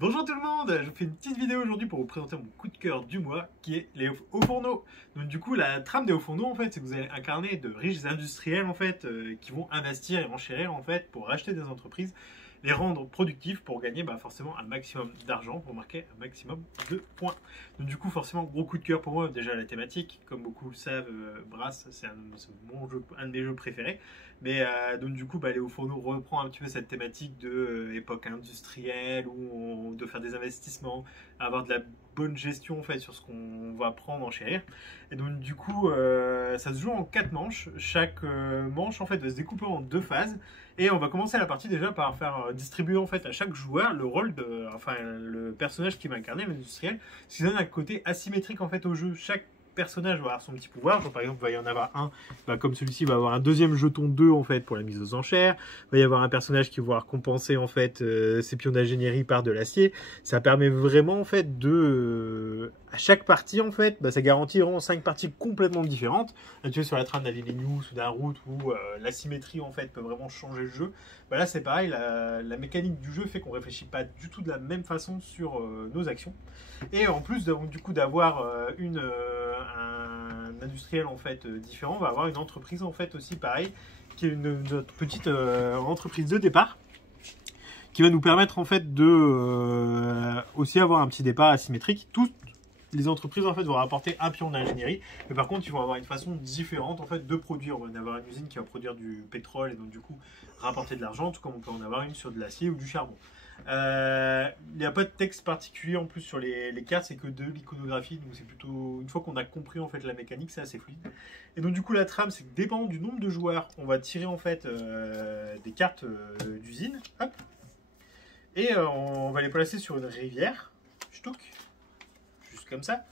Bonjour tout le monde, je vous fais une petite vidéo aujourd'hui pour vous présenter mon coup de cœur du mois qui est les hauts fourneaux. Donc du coup la trame des hauts fourneaux en fait c'est que vous allez incarner de riches industriels en fait qui vont investir et enchérir en fait pour racheter des entreprises, les rendre productifs pour gagner forcément un maximum d'argent pour marquer un maximum de points. Donc du coup forcément gros coup de cœur pour moi déjà la thématique, comme beaucoup le savent, Brass c'est un de mes jeux préférés. Mais donc du coup, Léo Fourneau reprend un petit peu cette thématique de époque industrielle où on doit faire des investissements, avoir de la bonne gestion en fait sur ce qu'on va prendre en chérir. Et donc du coup, ça se joue en 4 manches. Chaque manche en fait va se découper en 2 phases. Et on va commencer la partie déjà par faire distribuer en fait à chaque joueur le rôle de, enfin le personnage qui va incarner l'industriel, ce qui donne un côté asymétrique en fait au jeu. Chaque personnage va avoir son petit pouvoir. Genre, par exemple, il va y en avoir un, comme celui-ci, va avoir un deuxième jeton 2 en fait pour la mise aux enchères. Il va y avoir un personnage qui va pouvoir compenser en fait ses pions d'ingénierie par de l'acier. Ça permet vraiment en fait de à chaque partie en fait, ça garantit vraiment 5 parties complètement différentes. Là, tu es sur la trame d'un News ou d'un route où l'asymétrie en fait peut vraiment changer le jeu. Là c'est pareil, la mécanique du jeu fait qu'on réfléchit pas du tout de la même façon sur nos actions. Et en plus du coup d'avoir un industriel en fait différent, on va avoir une entreprise en fait aussi pareil, qui est notre petite entreprise de départ, qui va nous permettre en fait de aussi avoir un petit départ asymétrique. Toutes les entreprises en fait vont rapporter un pion d'ingénierie, mais par contre ils vont avoir une façon différente en fait de produire. On va avoir une usine qui va produire du pétrole et donc du coup rapporter de l'argent, tout comme on peut en avoir une sur de l'acier ou du charbon. Il n'y a pas de texte particulier en plus sur les cartes, c'est que de l'iconographie, donc c'est plutôt une fois qu'on a compris en fait la mécanique, c'est assez fluide. Et donc du coup la trame, c'est que dépendant du nombre de joueurs, on va tirer en fait des cartes d'usine, hop, et on va les placer sur une rivière, ch'touk, juste comme ça.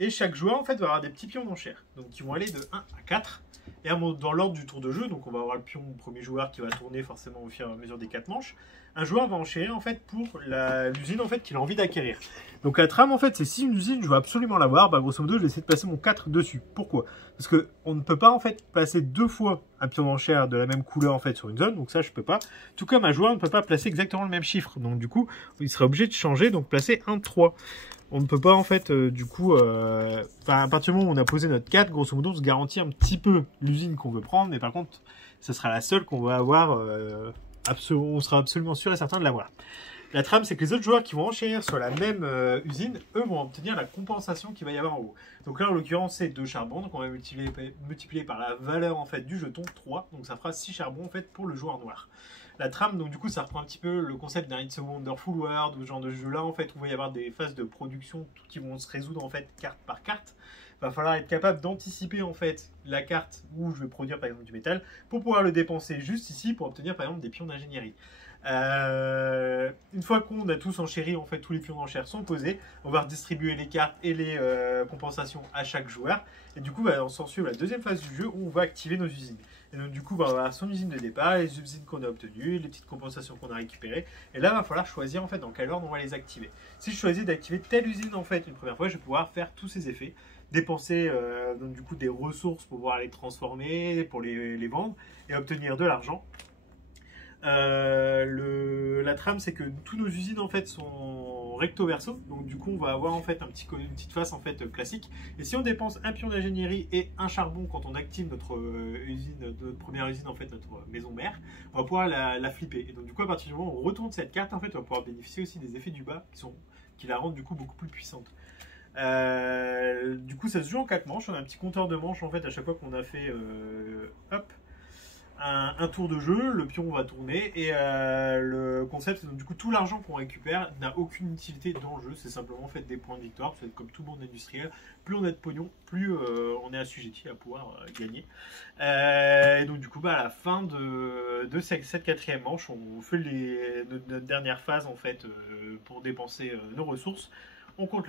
Et chaque joueur en fait va avoir des petits pions d'enchères, donc qui vont aller de 1 à 4. Et dans l'ordre du tour de jeu, donc on va avoir le pion premier joueur qui va tourner forcément au fur et à mesure des 4 manches. Un joueur va enchérir en fait pour l'usine en fait qu'il a envie d'acquérir. Donc la trame en fait c'est si une usine je veux absolument l'avoir, grosso modo je vais essayer de placer mon 4 dessus. Pourquoi? Parce que on ne peut pas en fait placer 2 fois un pion d'enchère de la même couleur en fait sur une zone, donc ça je peux pas. Tout comme un joueur ne peut pas placer exactement le même chiffre. Donc du coup il serait obligé de changer, donc placer un 3. On ne peut pas en fait à partir du moment où on a posé notre 4, grosso modo on se garantit un petit peu l'usine qu'on veut prendre, mais par contre ce sera la seule qu'on va avoir, on sera absolument sûr et certain de l'avoir. La trame, c'est que les autres joueurs qui vont enchérir sur la même usine, eux vont obtenir la compensation qu'il va y avoir en haut. Donc là, en l'occurrence, c'est 2 charbons, donc on va multiplier par la valeur en fait du jeton 3, donc ça fera 6 charbons en fait pour le joueur noir. La trame, donc du coup, ça reprend un petit peu le concept d'un It's a Wonderful World, ou ce genre de jeu-là, en fait, où il va y avoir des phases de production qui vont se résoudre en fait carte par carte. Il va falloir être capable d'anticiper en fait la carte où je vais produire par exemple du métal pour pouvoir le dépenser juste ici pour obtenir par exemple des pions d'ingénierie. Une fois qu'on a tous enchéri, en fait, tous les pions d'enchères sont posés, on va redistribuer les cartes et les compensations à chaque joueur. Et du coup, on s'en suit la deuxième phase du jeu où on va activer nos usines. Et donc, du coup, on va avoir son usine de départ, les usines qu'on a obtenues, les petites compensations qu'on a récupérées. Et là, il va falloir choisir en fait dans quel ordre on va les activer. Si je choisis d'activer telle usine en fait une première fois, je vais pouvoir faire tous ces effets, dépenser donc du coup des ressources pour pouvoir les transformer, pour les vendre et obtenir de l'argent. La trame, c'est que tous nos usines en fait sont recto verso, donc du coup on va avoir en fait une petite face en fait classique. Et si on dépense un pion d'ingénierie et un charbon quand on active notre usine, notre première usine en fait, notre maison mère, on va pouvoir la flipper. Et donc du coup à partir du moment où on retourne cette carte en fait, on va pouvoir bénéficier aussi des effets du bas qui la rendent du coup beaucoup plus puissante. Du coup ça se joue en 4 manches, on a un petit compteur de manches en fait à chaque fois qu'on a fait hop, un tour de jeu, le pion va tourner et le concept c'est donc du coup tout l'argent qu'on récupère n'a aucune utilité dans le jeu, c'est simplement fait des points de victoire, c'est comme tout le monde industriel, plus on a de pognon, plus on est assujetti à pouvoir gagner. Et donc du coup à la fin de cette 4e manche, on fait notre dernière phase en fait pour dépenser nos ressources. On compte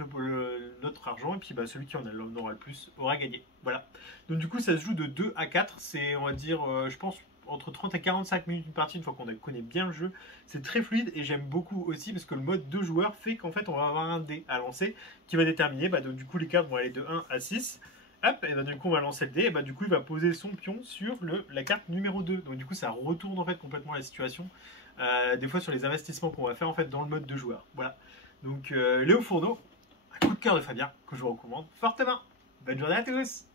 notre argent et puis celui qui en aura le plus aura gagné. Voilà. Donc du coup ça se joue de 2 à 4. C'est on va dire je pense entre 30 et 45 minutes une partie une fois qu'on connaît bien le jeu. C'est très fluide et j'aime beaucoup aussi parce que le mode 2 joueurs fait qu'en fait on va avoir un dé à lancer qui va déterminer. Donc, du coup les cartes vont aller de 1 à 6. Hop, et du coup on va lancer le dé et du coup il va poser son pion sur la carte numéro 2. Donc du coup ça retourne en fait complètement la situation. des fois sur les investissements qu'on va faire en fait dans le mode de joueur. Voilà. Donc Léo Fourneau, un coup de cœur de Fabien que je vous recommande fortement. Bonne journée à tous.